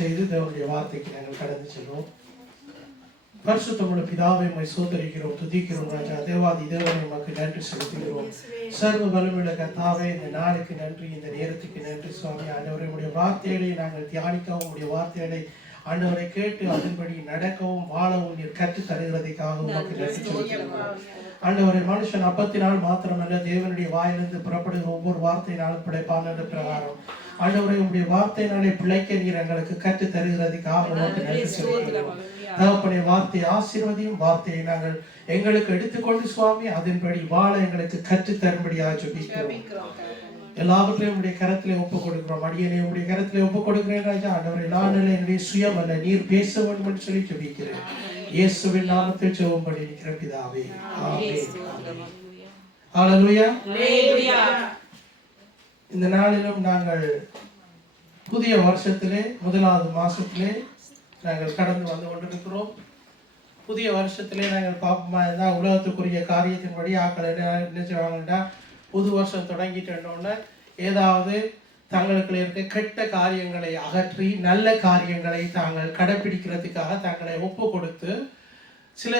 செய்து தேவனுடைய வார்த்தைக்கு நாங்கள் கடந்து செல்வோம். பரிசுத்தமுள்ள பிதாவை உம்மை சோதரிக்கிறோம், துதிக்கிறோம் ராஜா. தேவாதி தேவனை உமக்கு நன்றி செலுத்துகிறோம். சர்வ வல்லமையுள்ள கர்த்தாவே, இந்த நாளுக்கு நன்றி, இந்த நேரத்துக்கு நன்றி சுவாமி. ஆண்டவரே, உடைய வார்த்தைகளை நாங்கள் தியானிக்கவும், உடைய வார்த்தைகளை ஆண்டவரை கேட்டு அதன்படி நடக்கவும் வாழவும் நீர் கற்று தருகிறதுக்காக உமக்கு நன்றி செலுத்துகிறோம். ஆண்டவரை, மனுஷன் அப்பத்தினால் மாத்திரமல்ல தேவனுடைய வாயிலிருந்து புறப்படுகிற ஒவ்வொரு வார்த்தையினாலும் பிழைப்பான் என்ற பிரகாரம் ஆண்டவரை, உடைய வார்த்தையினாலே பிழைக்க நீர் எங்களுக்கு கற்று தருகிறதுக்காக உமக்கு நன்றி செலுத்துகிறோம். தகப்பனே, வார்த்தை ஆசீர்வதியும் வார்த்தையை நாங்கள் எங்களுக்கு எடுத்துக்கொண்டு சுவாமி அதன்படி வாழ எங்களுக்கு கற்று தரும்படியாக ஜெபிக்கிறோம். எல்லாவற்றையும் உடைய கரத்திலே ஒப்புக் கொடுக்கிறோம். அடியனை உடைய கரத்திலே ஒப்புக் கொடுக்கிறேன் ராஜா. ஆண்டவரை, நான் என்னுடைய சுயம் அல்ல, நீர் பேச வேண்டும் என்று சொல்லி ஜெபிக்கிறேன். இயேசுவின் நாமத்தில் ஜெபம் பண்ணி இருக்கிற பிதாவே, ஆமென். ஹல்லேலூயா. இந்த நாளிலும் நாங்கள் புதிய வருஷத்திலே முதலாவது மாசத்திலே நாங்கள் கடந்து வந்து கொண்டிருக்கிறோம். புதிய வருஷத்திலே நாங்கள் பார்ப்போமா இருந்தால் உலகத்துக்குரிய காரியத்தின்படி ஆக்கள் என்ன செய்வாங்கன்னா, புது வருஷம் தொடங்கிட்டோன்னே ஏதாவது தங்களுக்கு இருக்க கெட்ட காரியங்களை அகற்றி நல்ல காரியங்களை தாங்கள் கடைப்பிடிக்கிறதுக்காக தங்களை ஒப்பு கொடுத்து சில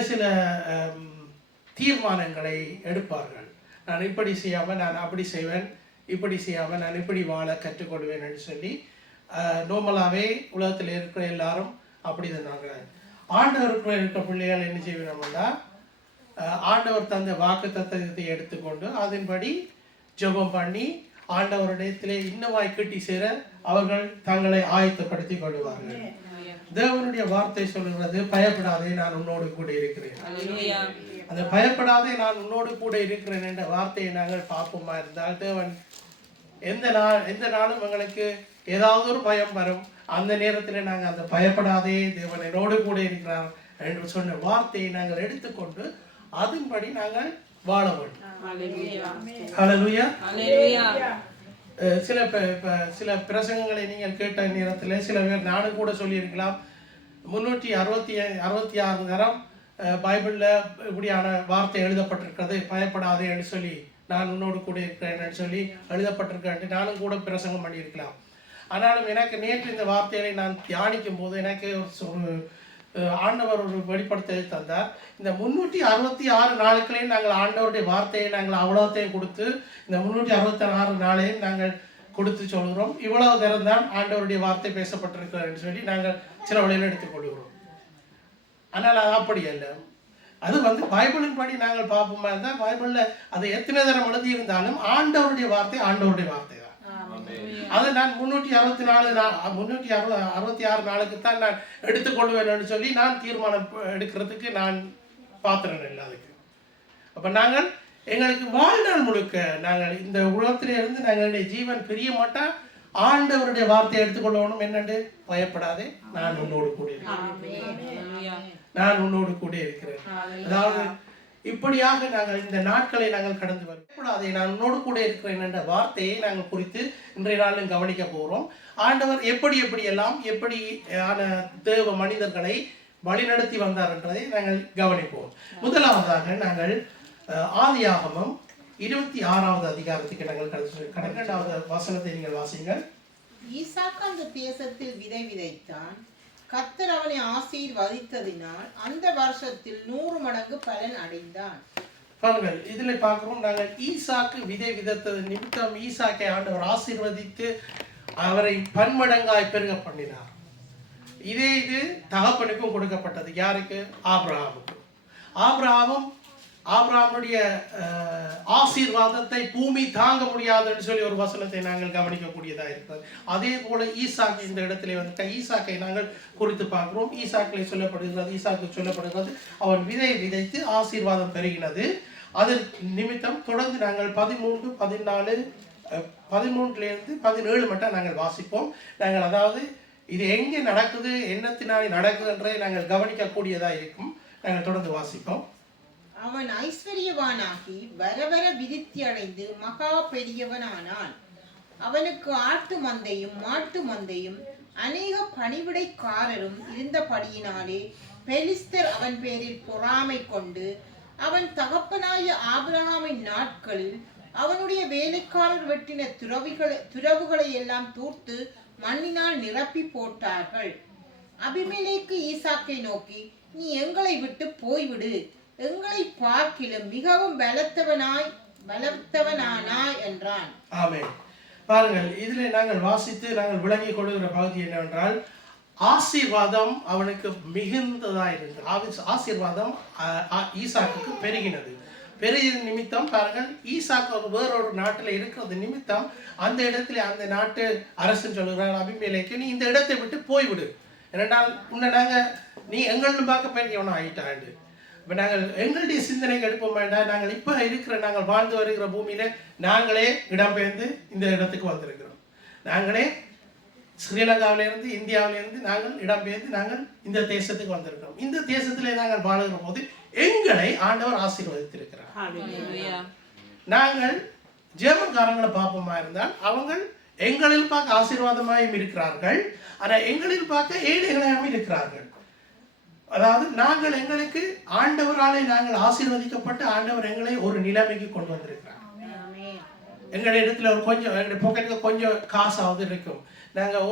தீர்மானங்களை எடுப்பார்கள். நான் இப்படி செய்யாமல் நான் அப்படி செய்வேன், இப்படி செய்யாமல் நான் இப்படி வாழ கற்றுக்கொள்வேன் என்று சொல்லி நோமலாகவே உலகத்தில் இருக்கிற எல்லாரும் அப்படிதான். நாங்கள் ஆண்டவருக்குள்ள இருக்கிற பிள்ளைகள் என்ன செய்வோம்னா, ஆண்டவர் தந்த வாக்கு தத்தத்தை எடுத்துக்கொண்டு அதன்படி ஜெபம் பண்ணி ஆண்டவரிடத்திலே இன்னமாய் கிட்டி சேர அவர்கள் தங்களை ஆயத்தப்படுத்தி கொள்வார்கள். தேவனுடைய வார்த்தை சொல்லுகிறது, பயப்படாதே நான் உன்னோடு கூட இருக்கிறேன். அந்த பயப்படாதே நான் உன்னோடு கூட இருக்கிறேன் என்ற வார்த்தையை நாங்கள் பார்ப்போமா இருந்தால், தேவன் எந்த நாளும் எங்களுக்கு ஏதாவது ஒரு பயம் வரும். அந்த நேரத்தில் நாங்கள் அந்த பயப்படாதே தேவன் என்னோடு கூட இருக்கிறார் என்று சொன்ன வார்த்தையை நாங்கள் எடுத்துக்கொண்டு அதன்படி நாங்கள் வாழ வேண்டும். ஹல்லேலூயா. சில பிரசங்கங்களை நீங்கள் கேட்ட நேரத்தில் சில பேர் நானும் கூட சொல்லியிருக்கலாம், 366 நேரம் பைபிளில் இப்படியான வார்த்தை எழுதப்பட்டிருக்கிறது, பயப்படாதே என்று சொல்லி, நான் உன்னோடு கூட இருக்கிறேன் சொல்லி எழுதப்பட்டிருக்கேன் நானும் கூட பிரசங்கம் பண்ணியிருக்கலாம். ஆனாலும் எனக்கு நேற்று இந்த வார்த்தைகளை நான் தியானிக்கும் போது எனக்கு ஒரு ஆண்டவர் ஒரு வெளிப்படுத்தலை தந்தார். இந்த 366 நாட்களையும் நாங்கள் ஆண்டவருடைய வார்த்தையை நாங்கள் அவ்வளோத்தையும் கொடுத்து இந்த 366 நாளையும் நாங்கள் கொடுத்து சொல்கிறோம். இவ்வளவு நேரம் தான் ஆண்டவருடைய வார்த்தை பேசப்பட்டிருக்கிறார் என்று சொல்லி நாங்கள் சில வழியில் எடுத்துக்கொள்கிறோம். ஆனால் அது அப்படி அல்ல. அது பைபிளின் படி நாங்கள் பார்ப்போமா இருந்தால், பைபிளில் அது எத்தனை தரம் எழுதி இருந்தாலும் ஆண்டவருடைய வார்த்தை ஆண்டவருடைய வார்த்தை தான். அது நான் 366 நாளுக்குத்தான் நான் எடுத்துக்கொள்வேன் சொல்லி நான் தீர்மானம் எடுக்கிறதுக்கு நான் பாத்திரம் இல்லை அதுக்கு. அப்போ நாங்கள் எங்களுக்கு வாழ்நாள் முழுக்க நாங்கள் இந்த உலகத்திலிருந்து நாங்கள் ஜீவன் பிரிய மாட்டோம். ஆண்டவருடைய வார்த்தையை எடுத்துக்கொள்ளணும். என்னண்டு, பயப்படாதே நான் உன்னோடு கூட இருக்கிறேன், நான் உன்னோடு கூட இருக்கிறேன். அதாவது இப்படியாக நாங்கள் இந்த நாட்களை நாங்கள் கடந்து வரக்கூடாதே நான் உன்னோடு கூட இருக்கிறேன் என்ற வார்த்தையை நாங்கள் குறித்து இன்றைய நாளும் கவனிக்க போகிறோம். ஆண்டவர் எப்படியெல்லாம் எப்படியான தேவ மனிதர்களை வழிநடத்தி வந்தார் என்றதை நாங்கள் கவனிப்போம். முதலாவதாக நாங்கள் ஆதியாகமம் 26வது அதிகாரத்துக்கு நாங்கள் 12வது வசனத்தை நீங்கள் வாசிங்கள். ஈசாக்கு அந்த தேசத்தில் விதை விதைத்தான். கர்த்தர் அவனை ஆசீர்வதித்ததினால் அந்த வருஷத்தில் 100 மடங்கு பலன் அடைந்தான். பாருங்கள், இதுல பார்க்கிறோம் நாங்கள் ஈசாக்கு விதை விதைத்தது நிமித்தம் ஈசாக்கை ஆண்டவர் ஆசீர்வதித்து அவரை பன்மடங்காய் பெருக பண்ணினார். இது தகப்பனுக்கும் கொடுக்கப்பட்டது. யாருக்கு? ஆபிரகாமுக்கு. ஆபிரகாமுடைய ஆசீர்வாதத்தை பூமி தாங்க முடியாதுன்னு சொல்லி ஒரு வசனத்தை நாங்கள் கவனிக்கக்கூடியதாக இருக்கிறது. அதே போல ஈசாக்கு இந்த இடத்துல ஈசாக்கை நாங்கள் குறித்து பார்க்கிறோம். ஈசாக்கிலே சொல்லப்படுகிறது அவன் விதை விதைத்து ஆசீர்வாதம் பெருகினது. அதன் நிமித்தம் தொடர்ந்து நாங்கள் 13, 14, 13லேருந்து 17 மட்டும் நாங்கள் வாசிப்போம். நாங்கள் அதாவது இது எங்கே நடக்குது, என்னத்தினாலே நடக்குதுன்றதை நாங்கள் கவனிக்கக்கூடியதாக இருக்கும். நாங்கள் தொடர்ந்து வாசிப்போம். அவன் ஐஸ்வர்யவானாகி வர விருத்தி அடைந்து மகா பெரியவனானான். அவனுக்கு ஆட்டு மந்தையும் மாட்டு மந்தையும் அநேக பணிவிடைக்காரரும் இருந்தபடியினாலே பெலிஸ்தர் அவன் பேரில் பொறாமை கொண்டு அவன் தகப்பனாய ஆபிரகாமின் நாட்களில் அவனுடைய வேலைக்காரர் வெட்டின துறவுகளை எல்லாம் தூர்த்து மண்ணினால் நிரப்பி போட்டார்கள். அபிமெலேக்கு ஈசாக்கை நோக்கி, நீ எங்களை விட்டு போய்விடு, எங்களை பார்க்கிலும் மிகவும் பலத்தவனானாய் என்றான். ஆமென். பாருங்கள், இதிலே நாங்கள் வாசித்து நாங்கள் விளங்கி கொள்கிற பகுதி என்னவென்றால், ஆசீர்வாதம் அவனுக்கு மிகுந்ததா இருந்தது. ஆசீர்வாதம் ஈசாக்குக்கு பெருகினது. பெருகிய நிமித்தம் பாருங்கள், ஈசாக்கு வேறொரு நாட்டில் இருக்கிறது நிமித்தம் அந்த இடத்துல அந்த நாட்டு அரசன் சொல்லுகிறார் அபிமெலேக்கு, நீ இந்த இடத்தை விட்டு போய்விடு, ஏனென்றால் உன்னை நாங்கள் நீ எங்கள்னு பார்க்க பெரியவனும் ஆயிட்டாண்டு. இப்போ நாங்கள் எங்களுடைய சிந்தனைக்கு எடுப்போம் வேண்டாம். நாங்கள் இப்போ இருக்கிற நாங்கள் வாழ்ந்து வருகிற பூமியில நாங்களே இடம்பெயர்ந்து இந்த இடத்துக்கு வந்திருக்கிறோம். நாங்களே ஸ்ரீலங்காவிலிருந்து இந்தியாவிலிருந்து நாங்கள் இடம்பெயர்ந்து நாங்கள் இந்த தேசத்துக்கு வந்திருக்கிறோம். இந்த தேசத்திலே நாங்கள் வாழுகிற போது எங்களை ஆண்டவர் ஆசீர்வதித்திருக்கிறார். நாங்கள் ஜெர்மன்காரங்களை பார்ப்போமா இருந்தால் அவங்க எங்களில் பார்க்க ஆசீர்வாதமாயும் இருக்கிறார்கள், ஆனால் எங்களில் பார்க்க ஏழைகளாகவும் இருக்கிறார்கள். அதாவது நாங்கள் எங்களுக்கு ஆண்டவராலே நாங்கள் ஆசீர்வதிக்கப்பட்டு ஆண்டவர் எங்களை ஒரு நிலைமைக்கு கொண்டு வந்திருக்கிறார். எங்களுடைய இடத்துல ஒரு கொஞ்சம் எங்களுடைய பாக்கெட்டுக்கு கொஞ்சம் காசாவது இருக்கும். நாங்கள்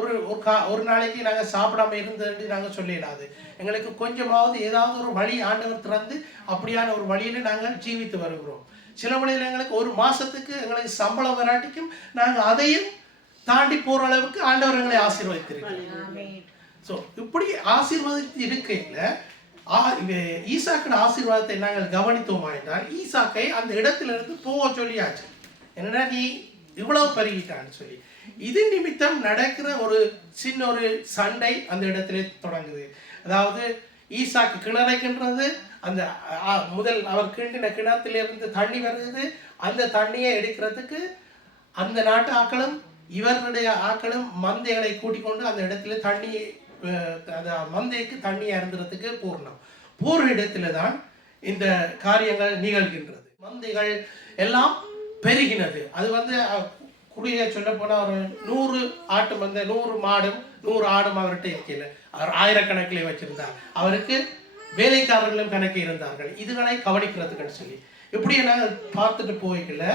ஒரு நாளைக்கு நாங்கள் சாப்பிடாம இருந்தது நாங்கள் சொல்லிடாது. எங்களுக்கு கொஞ்சமாவது ஏதாவது ஒரு வழி ஆண்டவர் திறந்து அப்படியான ஒரு வழியில நாங்கள் ஜீவித்து வருகிறோம். சில வழியில் எங்களுக்கு ஒரு மாசத்துக்கு எங்களுக்கு சம்பளம் வராட்டிக்கும் நாங்கள் அதையும் தாண்டி போற அளவுக்கு ஆண்டவர் எங்களை ஆசீர்வதித்திருக்கிறார். ஸோ இப்படி ஆசீர்வாதத்து இருக்கையில் ஈசாக்கின் ஆசீர்வாதத்தை நாங்கள் கவனித்தோமா என்றால், ஈசாக்கை அந்த இடத்துல இருந்து போக சொல்லியாச்சு. என்னன்னா, நீ இவ்வளவு பெருகிட்டான்னு சொல்லி இது நிமித்தம் நடக்கிற ஒரு சின்ன ஒரு சண்டை அந்த இடத்துல தொடங்குது. அதாவது ஈசாக்கு கிணறைக்கின்றது, அந்த முதல் அவர் கிண்டின கிணத்திலிருந்து தண்ணி வருது. அந்த தண்ணியை எடுக்கிறதுக்கு அந்த நாட்டு ஆக்களும் இவர்களுடைய ஆக்களும் மந்தைகளை கூட்டிக் கொண்டு அந்த இடத்துல தண்ணியை மந்தைக்கு தண்ணி அருந்துறதுக்கு போற இடத்துல தான் இந்த காரியங்கள் நிகழ்கின்றது. மந்தைகள் எல்லாம் பெருகினது. அது குடிய சொல்ல போனா ஒரு 100 ஆட்டு மந்தை, 100 மாடும் 100 ஆடும் அவர்கிட்ட இருக்கல. அவர் ஆயிரக்கணக்கிலே வச்சிருந்தார். அவருக்கு வேலைக்காரர்களும் கணக்கு இருந்தார்கள், இதுகளை கவனிக்கிறதுக்குன்னு சொல்லி. இப்படியே நாங்கள் பார்த்துட்டு போய்க்கல.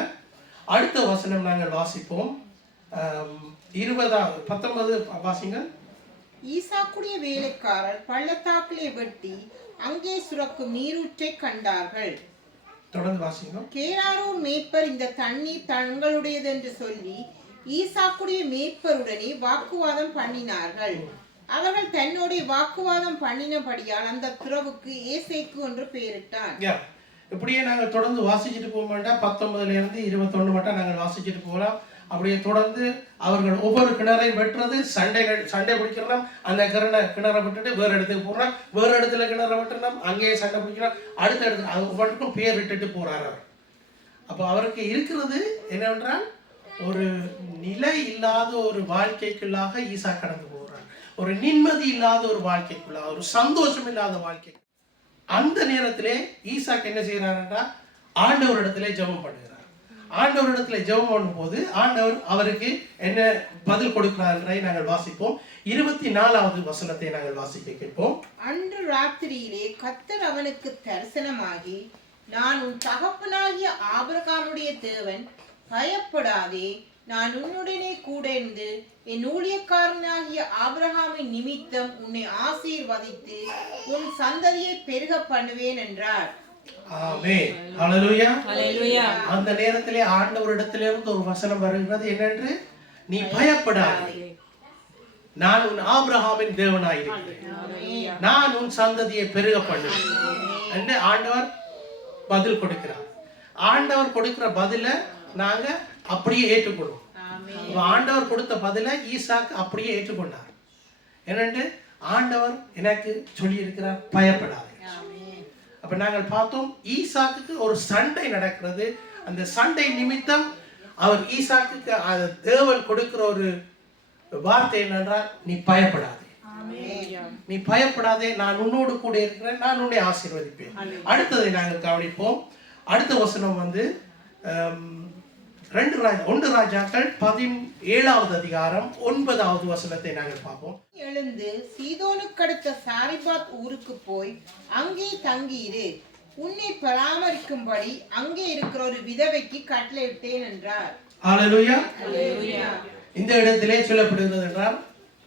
அடுத்த வசனம் நாங்கள் வாசிப்போம். 19 வாசிங்க. ஈசாக்குடைய வேலைக்காரர் பள்ளத்தாக்கிலே வெட்டி அங்கே சுரக்கும் நீரூற்றை கண்டார்கள். தொடர்ந்து வாசிங்க. கேராரூர் மேய்ப்பர் இந்த தண்ணீர் தங்களுடையது என்று சொல்லி ஈசாக்குடைய மேய்ப்பருடனே வாக்குவாதம் பண்ணினார்கள். அவர்கள் தன்னோட வாக்குவாதம் பண்ணினபடியால் அந்த துறவுக்கு ஏசேக்கு என்று பெயரிட்டார். இப்படியே நாங்கள் தொடர்ந்து வாசிச்சுட்டு போக மாட்டோம். 19 இருந்து 21 மட்டும் நாங்கள் வாசிச்சுட்டு போகலாம். அப்படியே தொடர்ந்து அவர்கள் ஒவ்வொரு கிணறை வெட்டுறது, சண்டை பிடிக்கிறோம். அந்த கிணறை விட்டுட்டு வேறு இடத்துக்கு போடுறோம், வேறு இடத்துல கிணறை வெட்டுறோம், அங்கேயே சண்டை பிடிக்கிறோம், அடுத்த இடத்துக்கு ஒவ்வொன்றுக்கும் பேர் விட்டுட்டு போறார் அவர். அப்போ அவருக்கு இருக்கிறது என்னவென்றால், ஒரு நிலை இல்லாத ஒரு வாழ்க்கைக்குள்ளாக ஈசா கடந்து போகிறார். ஒரு நிம்மதி இல்லாத ஒரு வாழ்க்கைக்குள்ளாக, ஒரு சந்தோஷம் இல்லாத வாழ்க்கை. அந்த நேரத்திலே ஈசாக்கு என்ன செய்யறாருன்றா, ஆண்டவரிடத்திலே ஜெபம் பண்ணுகிறார். ஆண்டவரிடத்துல ஜெபம் பண்ணும் போது ஆண்டவர் அவருக்கு என்ன பதில் கொடுக்கிறார் என்பதை நாங்கள் வாசிப்போம். 24வது வசனத்தை நாங்கள் வாசிக்க கேட்போம். அன்று ராத்திரியிலே கர்த்தர் அவனுக்கு தரிசனமாகி, நான் உன் தகப்பனாகிய ஆபிரகாமுடைய தேவன், பயப்படாதே, நான் உன்னுடனே கூட இருந்து என் ஊழியக்காரனாகிய ஆபிரகாமின் நிமித்தம் உன்னை ஆசீர்வதித்து உன் சந்ததியை பெருக பண்ணுவேன் என்றார். ஆமென். ஹல்லேலூயா. ஹல்லேலூயா. அந்த நேரத்திலே ஆண்டவரிடத்திலிருந்து ஒரு வசனம் வருகிறது. என்னென்று, நீ பயப்படாதே, நான் உன் ஆபிரகாமின் தேவனாயிருக்கிறேன், நான் உன் சந்ததியை பெருக பண்ணுவேன் என்று ஆண்டவர் பதில் கொடுக்கிறார். ஆண்டவர் கொடுக்கிற பதில நாங்க அப்படியே ஏற்றுக்கொள்வோம். ஆண்டவர் கொடுத்த பதில ஈசாக்கு அப்படியே ஏற்றுக்கொண்டார். என்னென்று ஆண்டவர் எனக்கு சொல்லி இருக்கிறார், பயப்படாதே. அப்ப நாங்கள் பார்த்தோம், ஈசாக்கு ஒரு சண்டை நடக்கிறது. அந்த சண்டை நிமித்தம் அவர் ஈசாக்கு தேவன் கொடுக்கிற ஒரு வார்த்தை என்னென்றால், நீ பயப்படாதே, நீ பயப்படாதே, நான் உன்னோடு கூட இருக்கிறேன், நான் உன்னை ஆசீர்வதிப்பேன். அடுத்ததை நாங்கள் கவனிப்போம். அடுத்த வசனம் 1 ராஜாக்கள் 17வது அதிகாரம் 9வது வசனத்தை நாங்கள் பார்ப்போம். எழுந்து சீதோனுக்கு அடுத்த சாரிபாத் ஊருக்கு போய் அங்கே தங்கியிரு, உன்னை பராமரிக்கும்படி அங்கே இருக்கிற ஒரு விதவைக்கு கட்டளையிட்டேன் என்றார். ஹல்லேலூயா. இந்த இடத்திலே சொல்லப்படுகிறது என்றால்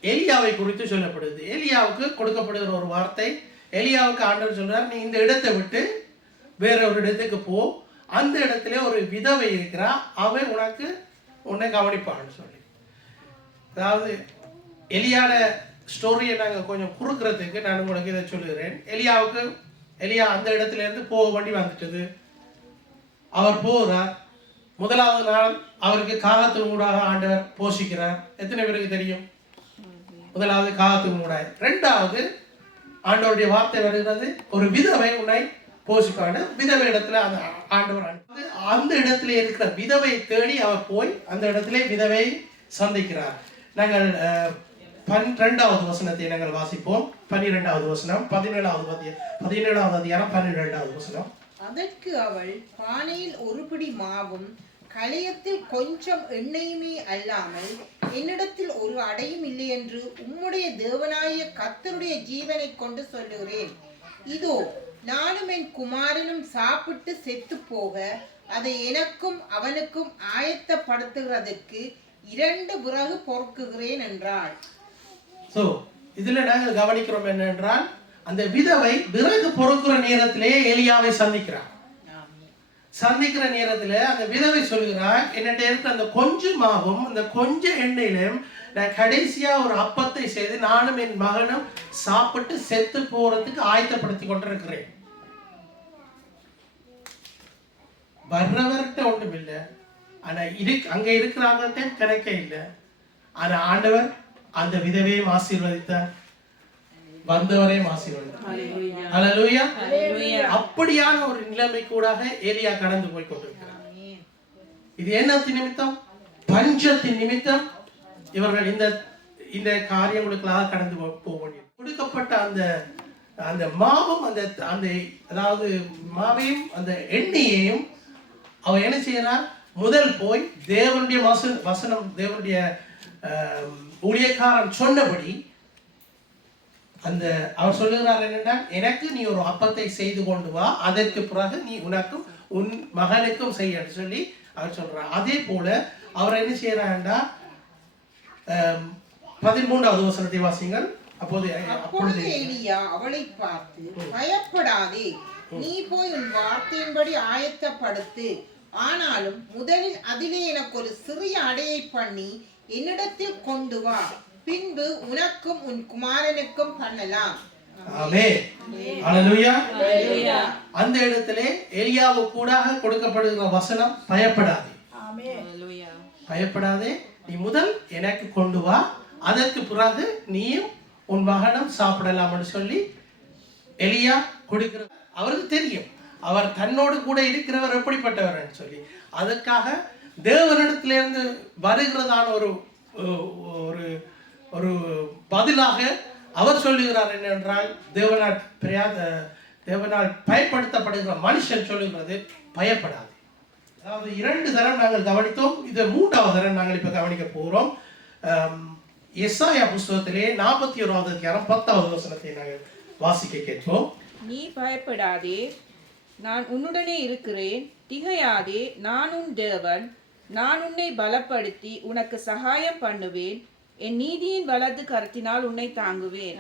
எலியாவை குறித்து சொல்லப்படுது. எலியாவுக்கு கொடுக்கப்படுகிற ஒரு வார்த்தை, எலியாவுக்கு ஆண்டவர் சொல்றார், நீ இந்த இடத்தை விட்டு வேற ஒரு இடத்துக்கு போ, அந்த இடத்துல ஒரு விதவை இருக்கிறா, அவன் உன்னை கவனிப்பான்னு சொல்லி. அதாவது எலியாட ஸ்டோரியை நாங்கள் கொஞ்சம் குறுக்கிறதுக்கு நான் உங்களுக்கு இதை சொல்லுகிறேன். எலியா அந்த இடத்துல இருந்து போக வேண்டி வந்துட்டது. அவர் போகிறார். முதலாவது நாள் அவருக்கு காகத்தின் ஊடாக ஆண்டவர் போஷிக்கிறார். எத்தனை பேருக்கு தெரியும்? முதலாவது காகத்தின் ஊடாக. ரெண்டாவது ஆண்டவருடைய வார்த்தை வருகிறது, ஒரு விதவை உன்னை போஷிப்பாடு. விதவை இடத்துல அந்த ஆண்டவர் அந்த இடத்துல இருக்கிற விதவை தேடி அவர் போய் அந்த இடத்துல விதவை சந்திக்கிறார். நாங்கள் 12வது வசனத்தை நாங்கள் வாசிப்போம். 12வது வசனம், 17வது அதிகாரம் 12வது வசனம். அதற்கு அவள், பானையில் ஒரு பிடி மாவும் களையத்தில் கொஞ்சம் எண்ணெயுமே அல்லாமல் என்னிடத்தில் ஒரு அடையும் இல்லை என்று உம்முடைய தேவனாய கர்த்தருடைய ஜீவனை கொண்டு சொல்லுகிறேன். இதோ நானும் என் குமாரனும் சாப்பிட்டு செத்து போக அதை எனக்கும் அவனுக்கும் ஆயத்தப்படுத்துகிறதற்கு 2 விறகு பொறுக்குகிறேன் என்றாள். இதுல நாங்கள் கவனிக்கிறோம் என்னென்றால், அந்த விதவை விறகு பொறுக்கிற நேரத்திலே எலியாவை சந்திக்கிற நேரத்துல அந்த விதவை சொல்கிறார், என்னட்ட இருக்கிற அந்த கொஞ்சம் மாவும் அந்த கொஞ்சம் எண்ணெயிலும் நான் கடைசியா ஒரு அப்பத்தை செய்து நானும் என் மகனும் சாப்பிட்டு செத்து போறதுக்கு ஆயத்தப்படுத்தி கொண்டிருக்கிறேன். வர்றவர்கிட்ட ஒன்றும் இல்லை, ஆனா அங்க இருக்கிறாங்கள்ட்ட கணக்கே இல்லை. ஆனா ஆண்டவர் அந்த விதவையும் ஆசீர்வதித்தார், வந்தவரையும் ஆசீர்வதித்தார். ஹல்லேலூயா. அப்படியான ஒரு நிலைமை கூடாக எலியா கடந்து போய் கொண்டிருக்கிறார். இது என்னத்தின் நிமித்தம்? பஞ்சத்தின் நிமித்தம் இவர்கள் இந்த காரியங்களுக்காக கடந்து போக வேண்டியது. கொடுக்கப்பட்ட அந்த மாவும் அந்த அதாவது மாவையும் அந்த எண்ணெயையும் அவன் என்ன செய்யறான்? முதல் போய் தேவனுடைய வசனம், தேவனுடைய ஊழியக்காரன் சொன்னபடி அவர் சொல்லுகிறார் என்னன்னா, எனக்கு நீ ஒரு அப்பத்தை செய்து கொண்டு வா, அதற்கு பிறகு நீ உனக்கும் உன் மகனுக்கும் செய்ய சொல்லி அவர் சொல்றார். அதே போல அவர் என்ன செய்யறாண்டா, 13வது வசனத்தை வாசிங்கள். அப்பொழுது எலியா அவளை பார்த்து, பயப்படாதே, நீ போய் உன் வார்த்தையின்படி ஆயத்தப்படுத்து. ஆனாலும் முதலில் அதிலே எனக்கு ஒரு சிறிய அடையை பண்ணி என்னிடத்தில் கொண்டு வா, பின்பு உனக்கும் உன் குமாரனுக்கும் பண்ணலாம். ஆமென். ஹல்லேலூயா. அந்த இடத்திலே எலியாவுக்கு கூடாக கொடுக்கப்படுகிற வசனம், பயப்படாதே. ஆமென். பயப்படாதே, நீ முதல் எனக்கு கொண்டு வா, அதற்கு பிறகு நீயும் உன் மகனும் சாப்பிடலாம்னு சொல்லி எலியா கொடுக்கிற. அவருக்கு தெரியும் அவர் தன்னோடு கூட இருக்கிறவர் எப்படிப்பட்டவர் சொல்லி. அதற்காக தேவனிடத்திலிருந்து வருகிறதான ஒரு பதிலாக அவர் சொல்லுகிறார் என்னென்றால், தேவனால் பயன்படுத்தப்படுகிற மனுஷன் சொல்லுகிறது, பயப்படாது. அதாவது 2 தரம் நாங்கள் கவனித்தோம். இது 3வது தரம் நாங்கள் இப்ப கவனிக்க போகிறோம். எசாயா புஸ்தகத்திலே 41வது அதிகாரம் 10வது வசனத்தை நாங்கள் வாசிக்க கேட்போம். நீ பயப்படாதே, நான் உன்னுடனே இருக்கிறேன், திகையாதே, நான் உன் தேவன், நான் உன்னை பலப்படுத்தி உனக்கு சகாயம் பண்ணுவேன், என் நீதியின் வலது கரத்தினால் உன்னை தாங்குவேன்.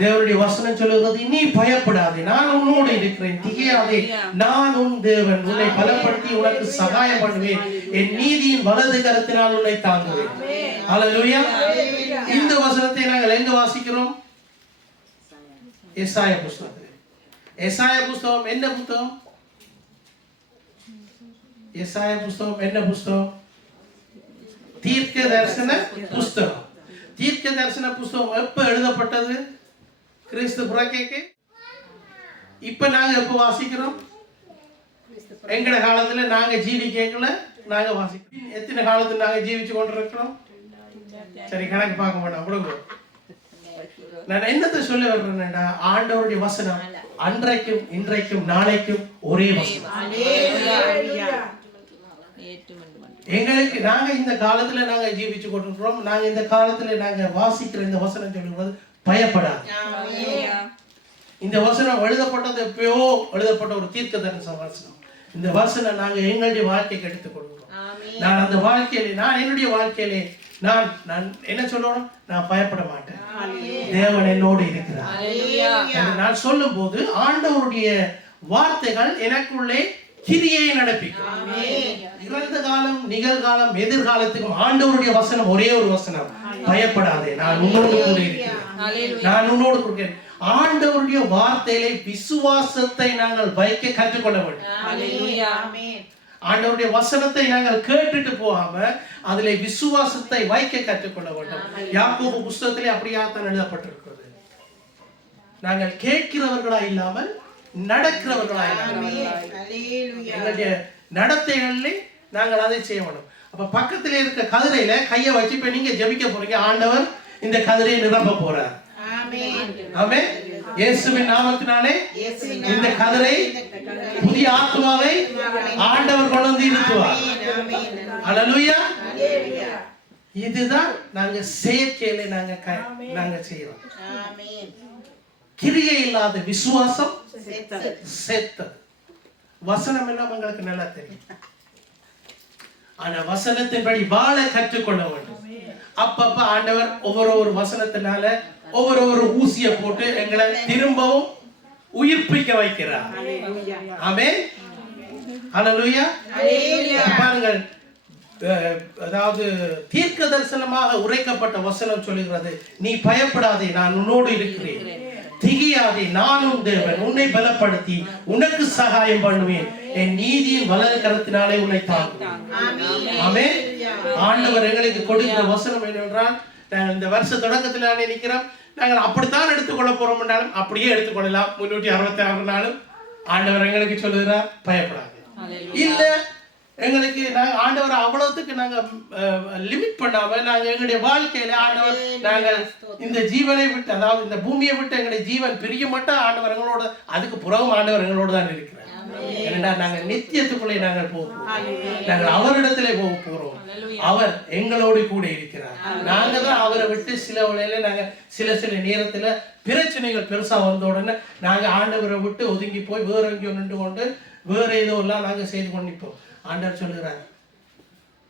தேவனுடைய வசனம் சொல்லுகிறது, நீ பயப்படாதே, நான் உன்னோடு இருக்கிறேன், திகையாதே, நான் உன் தேவன், உன்னை பலப்படுத்தி உனக்கு சகாயம் பண்ணுவேன், என் நீதியின் வலது கரத்தினால் உன்னை தாங்குவேன். ஹல்லேலூயா. இந்த வசனத்தை நாங்கள் எங்க வாசிக்கிறோம்? எசாயா புஸ்தகத்தில். எசாயா புஸ்தகம் என்ன புத்தகம்? எசாயா புஸ்தகம் என்ன புஸ்தகம்? தீர்க்க தரிசன புஸ்தகம். தீர்க்க தரிசன புஸ்தகம் எப்ப எழுதப்பட்டது? கிறிஸ்து பிறக்கைக்கு. இப்ப நாங்க எப்ப வாசிக்கிறோம்? எங்கட காலத்துல நாங்க ஜீவிக்கல நாங்க வாசிக்கிறோம். எத்தனை காலத்துல நாங்க ஜீவிச்சு கொண்டிருக்கிறோம்? சரி, கணக்கு பார்க்க மாட்டோம், கொடுங்க. நான் என்னத்தை சொல்ல வர்றேன்னா, ஆண்டவருடைய வசனம் அன்றைக்கும் இன்றைக்கும் நாளைக்கும் ஒரே வசனம். எங்களுக்கு நாங்க இந்த காலத்துல நாங்க ஜீவிச்சு கொண்டிருக்கிறோம். நாங்க இந்த காலத்துல நாங்க வாசிக்கிற இந்த வசனம் சொல்லுவது, பயப்படாது. இந்த வசனம் எழுதப்பட்டது எப்பயோ எழுதப்பட்ட ஒரு தீர்க்க தரிசன வசனம். இந்த வசனம் நாங்க எங்களுடைய வாழ்க்கைக்கு எடுத்துக்கொள்கிறோம். ஆமென். நான் அந்த வாழ்க்கையிலே, நான் என்னுடைய வாழ்க்கையிலே நான் என்ன சொல்லணும்? நான் பயப்பட மாட்டேன், தேவன் என்னோடு இருக்கிறார் என்று நான் சொல்லும் போது ஆண்டவருடைய வார்த்தைகள் எனக்குள்ளே கிரியை நடப்பிக்கும். இறந்த காலம், நிகழ்காலம், எதிர்காலத்துக்கும் ஆண்டவருடைய வசனம் ஒரே ஒரு வசனம், பயப்படாதே, நான் உன்னோடு கூட இருக்கிறேன், நான் உன்னோடு கொடுக்கிறேன். ஆண்டவருடைய வார்த்தையிலே விசுவாசத்தை நாங்கள் வைக்க கற்றுக்கொள்ள வேண்டும். ஆண்டவருடைய வசனத்தை நாங்கள் கேட்டுட்டு போகாம அதிலே விசுவாசத்தை வைக்க கற்றுக்கொள்ள வேண்டும். யாக்கோபு புஸ்தகத்திலே அப்படியாத்தான் எழுதப்பட்டிருக்கிறது. நாங்கள் கேட்கிறவர்களா இல்லாமல் நடக்கிறவர்களா எங்களுடைய நடத்தைகளிலே நாங்கள் அதை செய்ய வேண்டும். அப்ப பக்கத்திலே இருக்க கதிரையில கையை வச்சு இப்ப நீங்க ஜெபிக்க போறீங்க, ஆண்டவர் இந்த கதிரையை நிரப்ப போறார். ஆமென். இயேசுவின் நாமத்தினாலே இந்த கதிரை புதிய ஆத்மாவை ஆண்டவர் கொண்டு வந்து இருத்துவார். அல்லேலூயா. இதுதான் நாங்க செயற்கையில நாங்க செய்யறோம். கிரியை இல்லாத விசுவாசம் செத்தது. வசனம் எல்லாம் உங்களுக்கு நல்லா தெரியும். ஆனா வசனத்தின்படி வாழ கற்றுக்கொள்ள வேண்டும். அப்பப்ப ஆண்டவர் ஒவ்வொரு வசனத்தினால ஒவ்வொரு ஊசியை போட்டு எங்களை திரும்பவும் உயிர்ப்பிக்க வைக்கிறார். ஆமென். அல்லேலூயா. பாருங்கள், அதாவது தீர்க்க தரிசனமாக உரைக்கப்பட்ட வசனம் சொல்லுகிறது, நீ பயப்படாதே, நான் உன்னோடு இருக்கிறேன், திகியாதே, நானும் தேவன், உன்னை பலப்படுத்தி உனக்கு சகாயம் பண்ணுவேன், என் நீதியின் வலது கரத்தினாலே உன்னை தாங்குவேன். ஆமென். ஆண்டவர் எங்களுக்கு கொடுக்கிற வசனம் என்னவென்றால், இந்த வருஷ தொடக்கத்தில் நானே நிற்கிறோம், நாங்கள் அப்படித்தான் எடுத்துக்கொள்ள போறோம் என்றாலும் அப்படியே எடுத்துக்கொள்ளலாம். 366 நாளும் ஆண்டவர் எங்களுக்கு சொல்லுகிறார், பயப்படாது. இல்ல எங்களுக்கு ஆண்டவர் அவ்வளவுக்கு நாங்க லிமிட் பண்ணாம நாங்க எங்களுடைய வாழ்க்கையில ஆண்டவர் நாங்கள் இந்த ஜீவனை விட்டு, அதாவது இந்த பூமியை விட்டு எங்களுடைய ஜீவன் பிரிய மட்டும் ஆண்டவர் எங்களோட, அதுக்கு புறவும் ஆண்டவர் எங்களோட தான் இருக்கிறார். ஏன்னா நாங்கள் நித்தியத்துக்குள்ளே நாங்கள் போகிறோம், நாங்கள் அவரிடத்திலே போகிறோம், அவர் எங்களோடு கூட இருக்கிறார். நாங்க தான் அவரை விட்டு சில வேளையில நாங்க சில நேரத்துல பிரச்சனைகள் பெருசா வந்த உடனே நாங்க ஆண்டவரை விட்டு ஒதுங்கி போய் வேற எங்கேயோ நின்று கொண்டு வேற ஏதோ எல்லாம் நாங்க செய்து கொண்டு நிற்போம். ஆண்டவர் சொல்லுகிறார்,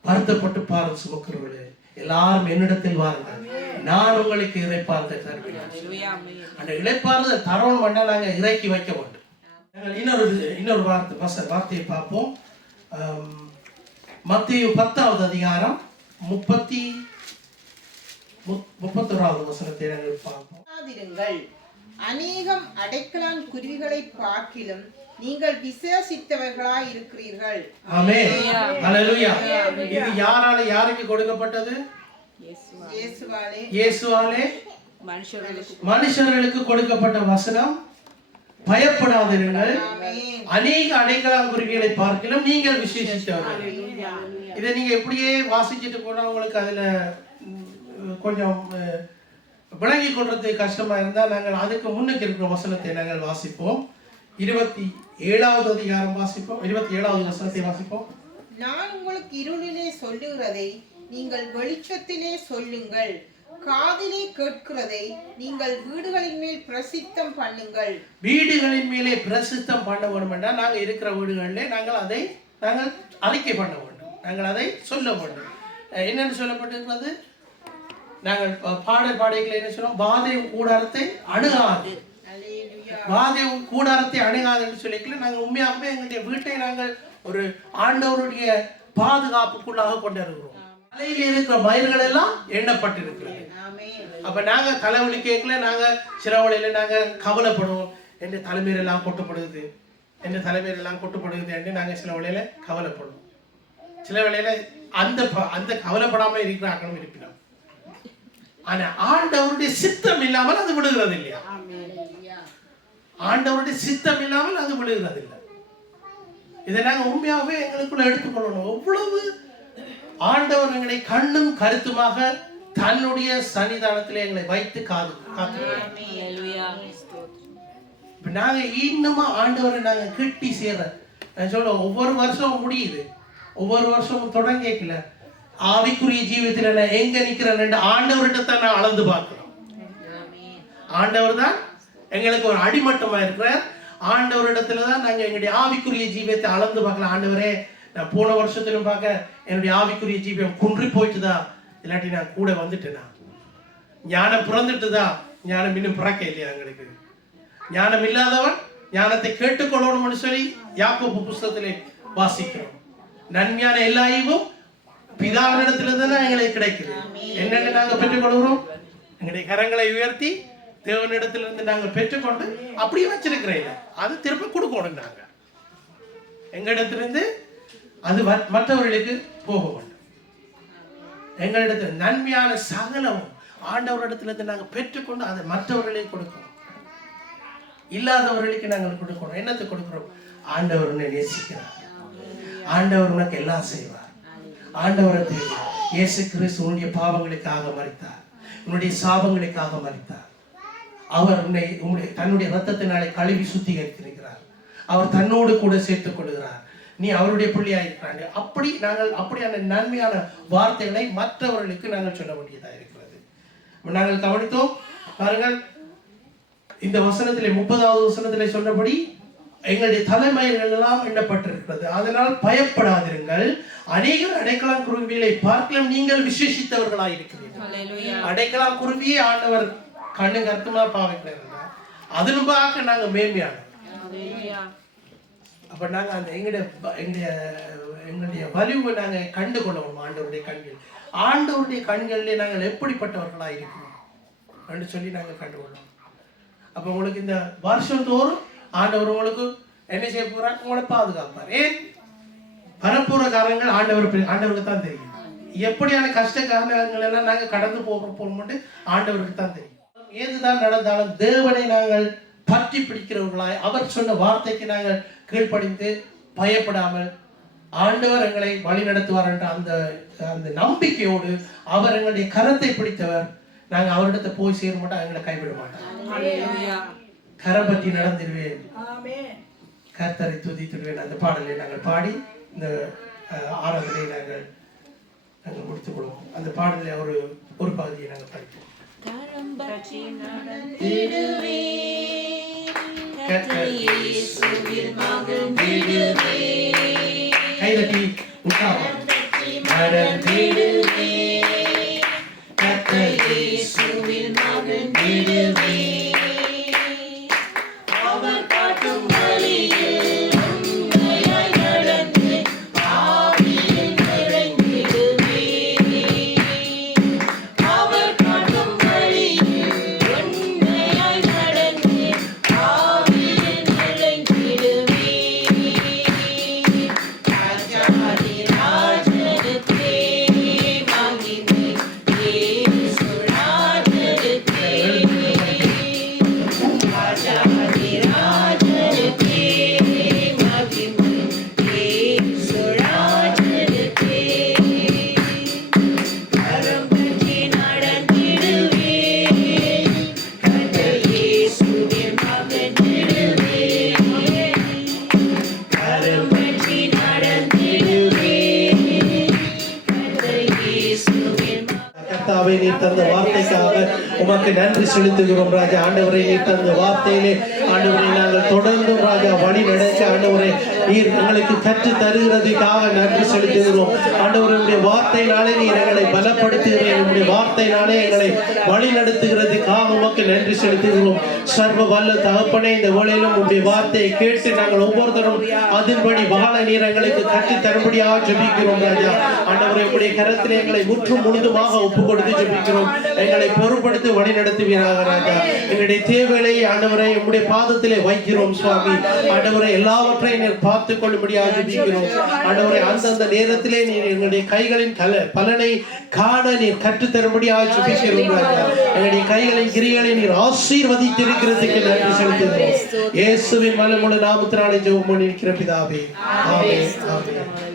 வருத்தப்பட்டு பாருங்கள் சுமக்கிறவர்களே, எல்லாரும் என்னிடத்தில் வாருங்கள், நான் உங்களுக்கு இறைப்பாறுதல் தருவேன். அந்த இறைப்பாறுதல் தரணும் பண்ணா நாங்க இறக்கி வைக்க வேண்டும். இன்னொரு வார்த்தையை பார்ப்போம். மத்தேயு 10வது அதிகாரம் 31வது வசனத்தை நாங்கள் பார்ப்போம். அநேகம் அடைக்கலான் குருவிகளை பார்க்கிலும் நீங்கள் விசேஷித்தவர்களாய் இருக்கிறீர்கள். ஆமென். அல்லேலூயா. இது யாருக்கு கொடுக்கப்பட்டது? இயேசுவாலே மனுஷர்களுக்கு கொடுக்கப்பட்ட வசனம். பயப்படாதீர்கள், அநேக அடைக்கலான் குருவிகளை பார்க்கிலும் நீங்கள் விசேஷித்தவர்கள். இதை நீங்க எப்படியே வாசிச்சுட்டு போனா உங்களுக்கு அதுல கொஞ்சம் விளங்கி கொள்றது கஷ்டமா இருந்தா நாங்கள் அதுக்கு முன்னுக்கு இருக்கிற வசனத்தை நாங்கள் வாசிப்போம். 27வது அதிகாரம் வாசிப்போம். 27வது வசனத்தை வாசிப்போம். நான் உங்களுக்கு இருளிலே சொல்லுகிறதை நீங்கள் வெளிச்சத்திலே சொல்லுங்கள், காதிலே கேட்கிறதை நீங்கள் வீடுகளின் மேல் பிரசித்தம் பண்ணுங்கள். வீடுகளின் மேலே பிரசித்தம் பண்ண வேண்டும் என்றால் நாங்கள் இருக்கிற வீடுகளிலே நாங்கள் அறிக்கை பண்ண வேண்டும், நாங்கள் அதை சொல்ல வேண்டும். என்னென்னு சொல்லப்பட்டிருக்கிறது? நாங்கள் பாடைகளை என்ன சொல்றோம்? வாதையும் கூடாரத்தை அணுகாது, வாதையும் கூடாரத்தை அணுகாது என்று சொல்லிக்கல. நாங்கள் உண்மையாகவே எங்களுடைய வீட்டை நாங்கள் ஒரு ஆண்டவருடைய பாதுகாப்புக்குள்ளாக கொண்டிருக்கிறோம். தலையில இருக்கிற மயிர்கள் எல்லாம் எண்ணப்பட்டிருக்கிறது. அப்ப நாங்க தலைவலி கேட்கல, நாங்க சில வழியில நாங்க கவலைப்படுவோம், என் தலைமையில எல்லாம் கொட்டப்படுது, என்று நாங்க சில வழியில கவலைப்படுவோம். சில வேளையில அந்த கவலைப்படாம இருக்கிற ஆக்களும் இருப்பினோம். ஆனா ஆண்டவருடைய சித்தம் இல்லாமல் அது விடுகிறது இல்லையா? ஆண்டவருடைய சித்தம் இல்லாமல் அது விடுகிறது இல்லை. இதை நாங்க உண்மையாகவே எங்களுக்குள்ள எடுத்துக்கொள்ளணும். எவ்வளவு ஆண்டவர் எங்களை கண்ணும் கருத்துமாக தன்னுடைய சன்னிதானத்திலே எங்களை வைத்து நாங்க இன்னுமா ஆண்டவரை நாங்க கிட்டி சேர சொல்ல ஒவ்வொரு வருஷமும் முடியுது, ஒவ்வொரு வருஷமும் தொடங்கல. ஆவிக்குரிய ஜீவியத்தில் நான் எங்க நிக்கிறேன் ஆண்டவர்கிட்ட தான் நான் அளந்து பார்க்கிறோம். ஆண்டவர் தான் எங்களுக்கு ஒரு அடிமட்டமா இருக்கிறார். ஆண்டவரிடத்துல தான் நாங்க எங்களுடைய ஆவிக்குரிய ஜீவியத்தை அளந்து பார்க்கலாம். ஆண்டவரே, நான் போன வருஷத்திலும் பார்க்க என்னுடைய ஆவிக்குரிய ஜீவியம் குன்றி போயிட்டுதா, இல்லாட்டி நான் கூட வந்துட்டேனா, ஞானம் பிறந்துட்டுதா, ஞானம் இன்னும் பிறக்க இல்லையா, எங்களுக்கு ஞானம் இல்லாதவன் ஞானத்தை கேட்டுக்கொள்ளணும்னு சொல்லி யாக்கோபு புஸ்தகத்திலே வாசிக்கிறோம். நன்மையான எல்லா ஈவும் பிதாவினிடத்துல தான் எங்களுக்கு கிடைக்குது. என்னென்ன நாங்க பெற்றுக்கொள்கிறோம்? எங்களுடைய கரங்களை உயர்த்தி தேவனிடத்திலிருந்து நாங்கள் பெற்றுக்கொண்டு அப்படியே வச்சிருக்கிறேன், அது திருப்பி கொடுக்கணும். நாங்க எங்களிடத்திலிருந்து அது மற்றவர்களுக்கு போக வேண்டும். எங்களிடத்தில் நன்மையான சகலமும் ஆண்டவரிடத்திலிருந்து நாங்கள் பெற்றுக்கொண்டு அதை மற்றவர்களுக்கு கொடுக்கணும். இல்லாதவர்களுக்கு நாங்கள் கொடுக்கணும். என்னத்தை கொடுக்கிறோம்? ஆண்டவர் உன்னை நேசிக்கிறார், ஆண்டவர் உனக்கு எல்லாம் செய்வார். ஆண்டவரை தேடி இயேசு கிறிஸ்து உன்னுடைய பாவங்களுக்காக மரித்தார், உன்னுடைய சாபங்களுக்காக மரித்தார். அவர் உன்னை தன்னுடைய ரத்தத்தினாலே கழுவி சுத்திகரித்திருக்கிறார். அவர் தன்னோடு கூட சேர்த்துக் கொள்கிறார். நீ அவருடைய பிள்ளையாயிருக்கிறாங்க. அப்படியான நன்மையான வார்த்தைகளை மற்றவர்களுக்கு நாங்கள் சொல்ல வேண்டியதாக இருக்கிறது. நாங்கள் கவனித்தோம் பாருங்கள், இந்த வசனத்திலே 30வது வசனத்திலே சொன்னபடி எங்களுடைய தலைமைகள் எல்லாம் எண்ணப்பட்டிருக்கிறது. அதனால் பயப்படாதிருங்கள், அநேகர் அடைக்கலான் குருவிகளை பார்க்கலாம் நீங்கள் விசேஷித்தவர்களாயிருக்கிறீர்கள். அடைக்கலான் குருவியே ஆண்டவர் கண்ணு கருத்துமா பாவிக்கிறார். அதிலும் பார்க்க நாங்க மேன்மையான. அப்ப நாங்க அந்த எங்களுடைய வலிவை நாங்க கண்டு கொள்ளணும். ஆண்டவருடைய கண்கள், ஆண்டவருடைய கண்களிலே நாங்கள் எப்படிப்பட்டவர்களா இருக்கிறோம் என்று சொல்லி நாங்க கண்டுகொள்ளணும். அப்ப உங்களுக்கு இந்த வருஷம் தோறும் ஆண்டவர் உங்களுக்கு என்ன செய்ய போறார்? உங்களை பாதுகாப்பார். ஏன்? பரப்புற காரணங்கள் ஆண்டவருக்கு தான் தெரியும். எப்படியான கஷ்ட காரணங்கள் எல்லாம் நாங்க கடந்து போகிறோம் ஆண்டவருக்கு தான் தெரியும். ஏதுதான் நடந்தாலும் தேவனை நாங்கள் பற்றி பிடிக்கிறவர்களாய் அவர் சொன்ன வார்த்தைக்கு நாங்கள் கீழ்ப்படிந்து பயப்படாமல் ஆண்டவர் எங்களை வழி நடத்துவார் என்ற அந்த நம்பிக்கையோடு அவர் எங்களுடைய கரத்தை பிடித்தவர். நாங்க அவரிடத்தை போய் சேர மாட்டோம், எங்களை கைவிட மாட்டோம். கரம் பற்றி நடந்துடுவேன், கர்த்தரை துதித்துடுவேன். அந்த பாடலை நாங்கள் பாடி இந்த ஆராதனை நாங்கள் முடித்துக் கொள்வோம். அந்த பாடலை ஒரு பகுதியை நாங்கள் படிப்போம். கைதட்டி உற்சாகம் நீர் தந்த வார்த்தைக்காக உமக்கு நன்றி செலுத்துகிறோம் ராஜா. ஆண்டவரை நீர் தந்த வார்த்தையிலே ஆண்டவரை நாங்கள் தொடர்ந்தும் ராஜா வழி நடக்க ஆண்டவரை நீர் எங்களுக்கு கற்று தருகிறதுக்காக நன்றி செலுத்துகிறோம். ஆண்டவருடைய வார்த்தையினாலே நீர் எங்களை பலப்படுத்துகிறேன், உங்களுடைய வார்த்தையினாலே எங்களை வழி நடத்துகிறதுக்காக உமக்கு நன்றி செலுத்துகிறோம். சர்வ வல்ல தகப்பனே, இந்த வேளையிலும் உங்களுடைய வார்த்தையை கேட்டு நாங்கள் ஒவ்வொருத்தரும் அதன்படி வாழ நீர் எங்களுக்கு கற்று தரும்படியாக ஜெபிக்கிறோம் ராஜா. ஆண்டவரை உங்களுடைய கரத்திலே எங்களை முற்றும் முழுதுமாக ஒப்பு கொடுத்து ஜெபிக்கிறோம். எங்களை பொறுப்படுத்தி வழி நடத்துவீராக ராஜா. எங்களுடைய தேவைகளை ஆண்டவரை உங்களுடைய பாதத்திலே வைக்கிறோம் சுவாமி. ஆண்டவரை எல்லாவற்றையும் நீர் பார்த்துக் கொள்ளும்படியாக ஜெபிக்கிறோம். ஆண்டவரை அந்தந்த நேரத்திலே நீர் எங்களுடைய கைகளின் பலனை காண நீர் கற்றுத்தரும்படியாக ஜெபிக்கிறோம் ராஜா. எங்களுடைய கைகளின் கிரிகளை நீர் ஆசீர்வதித்திருக்கிறதுக்கு நன்றி செலுத்துகிறோம். இயேசுவின் வல்லமையுள்ள நாமத்தினாலே ஜெபம் பண்ணி இருக்கிற பிதாவே, ஆமென், ஆமென்.